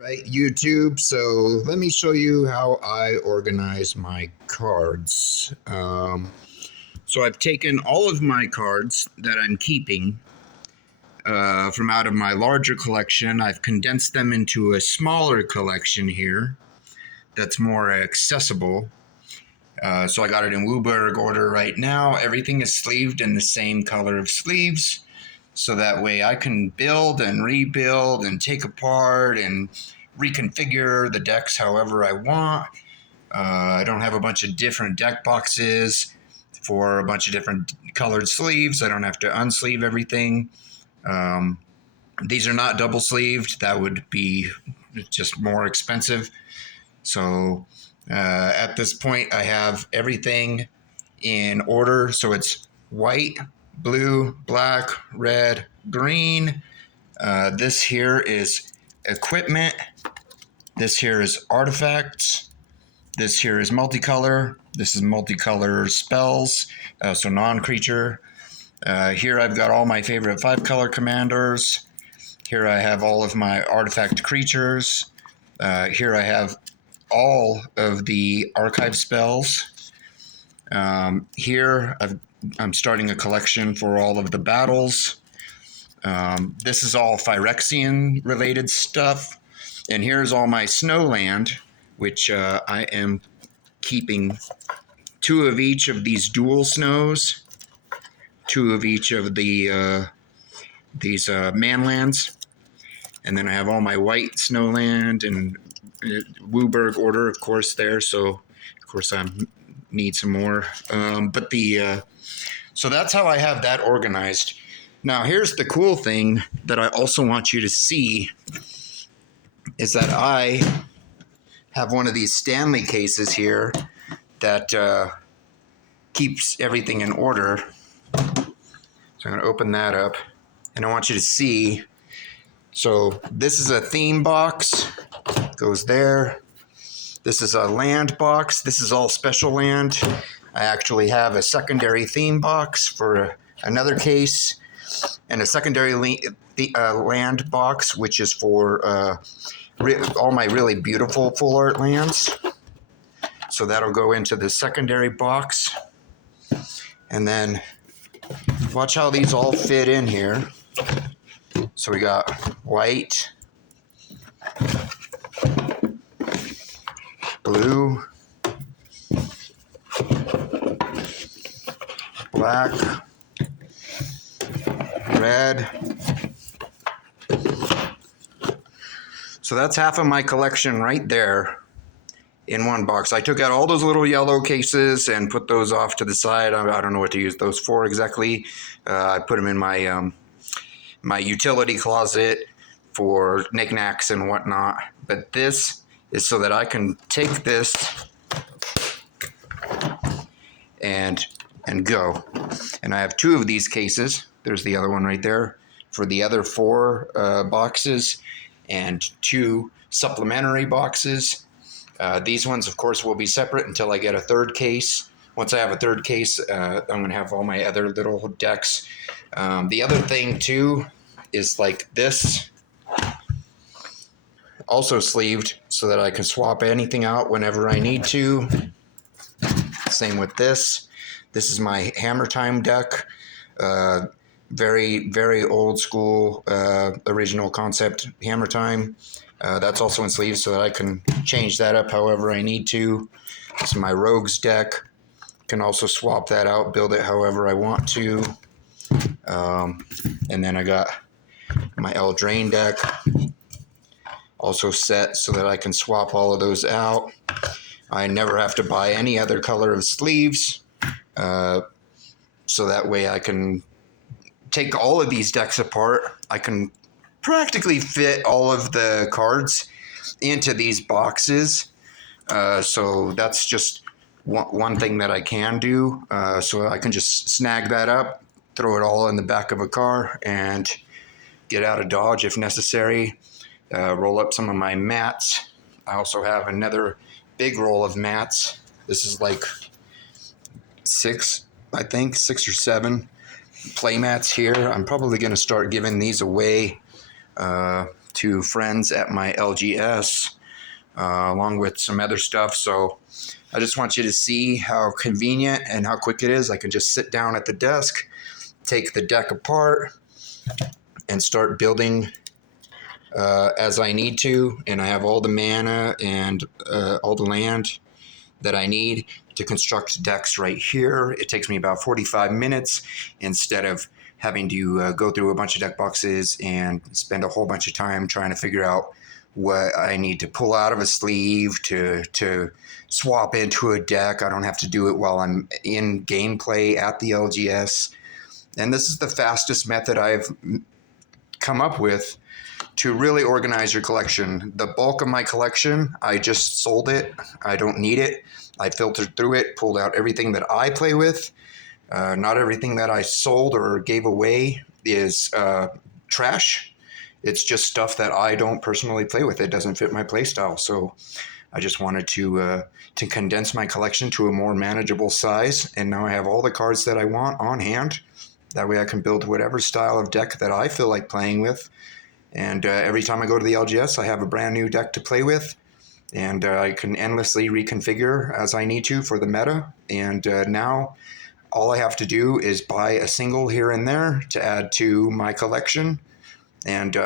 Right, YouTube. So let me show you how I organize my cards. So I've taken all of my cards that I'm keeping from out of my larger collection. I've condensed them into a smaller collection here that's more accessible. So I got it in WooBurg order right now. Everything is sleeved in the same color of sleeves. So that way I can build and rebuild and take apart and reconfigure the decks however I want. I don't have a bunch of different deck boxes for a bunch of different colored sleeves. I don't have to unsleeve everything. These are not double sleeved. That would be just more expensive. So at this point, I have everything in order. So it's white, blue, black, red, green. This here is equipment. This here is artifacts. This here is multicolor. This is multicolor spells, so non-creature. Here I've got all my favorite 5-color commanders. Here I have all of my artifact creatures. Here I have all of the archive spells. Here I'm starting a collection for all of the battles. This is all Phyrexian related stuff. And here's all my Snowland, which I am keeping 2 of each of these dual snows, 2 of each of the these manlands, and then I have all my white Snowland and WooBurg order, of course, there. So of course I need some more. So that's how I have that organized. Now here's the cool thing that I also want you to see is that I have one of these Stanley cases here that keeps everything in order. So I'm going to open that up, and I want you to see. So this is a theme box, goes there. This is a land box. This is all special land. I actually have a secondary theme box for another case, and a secondary land box, which is for all my really beautiful full art lands. So that'll go into the secondary box. And then watch how these all fit in here. So we got white, blue, black, red. So that's half of my collection right there in one box. I took out all those little yellow cases and put those off to the side. I don't know what to use those for exactly. I put them in my my utility closet for knickknacks and whatnot. But this is so that I can take this and go. And I have 2 of these cases. There's the other one right there for the other 4 boxes, and 2 supplementary boxes. These ones, of course, will be separate until I get a 3rd case. Once I have a 3rd case, I'm going to have all my other little decks. The other thing, too, is like this, also sleeved so that I can swap anything out whenever I need to. Same with this. This is my Hammer Time deck. Very, very old school, original concept Hammer Time. That's also in sleeves so that I can change that up however I need to. This is my Rogues deck. Can also swap that out, build it however I want to. And then I got my Eldraine deck, also set so that I can swap all of those out. I never have to buy any other color of sleeves, so that way I can take all of these decks apart. I can practically fit all of the cards into these boxes. So that's just one thing that I can do. So I can just snag that up, throw it all in the back of a car, and get out of Dodge if necessary. Roll up some of my mats. I also have another big roll of mats. This is like 6 or 7 play mats here. I'm probably going to start giving these away to to friends at my LGS, along with some other stuff. So I just want you to see how convenient and how quick it is. I can just sit down at the desk, take the deck apart, and start building as I need to. And I have all the mana and all the land that I need to construct decks right here. It takes me about 45 minutes instead of having to go through a bunch of deck boxes and spend a whole bunch of time trying to figure out what I need to pull out of a sleeve to swap into a deck. I don't have to do it while I'm in gameplay at the LGS. And this is the fastest method I've come up with to really organize your collection. The bulk of my collection, I just sold it. I don't need it. I filtered through it, pulled out everything that I play with. Not everything that I sold or gave away is trash. It's just stuff that I don't personally play with. It doesn't fit my play style. So I just wanted to condense my collection to a more manageable size. And now I have all the cards that I want on hand. That way I can build whatever style of deck that I feel like playing with. And every time I go to the LGS, I have a brand new deck to play with. And I can endlessly reconfigure as I need to for the meta. And now all I have to do is buy a single here and there to add to my collection. And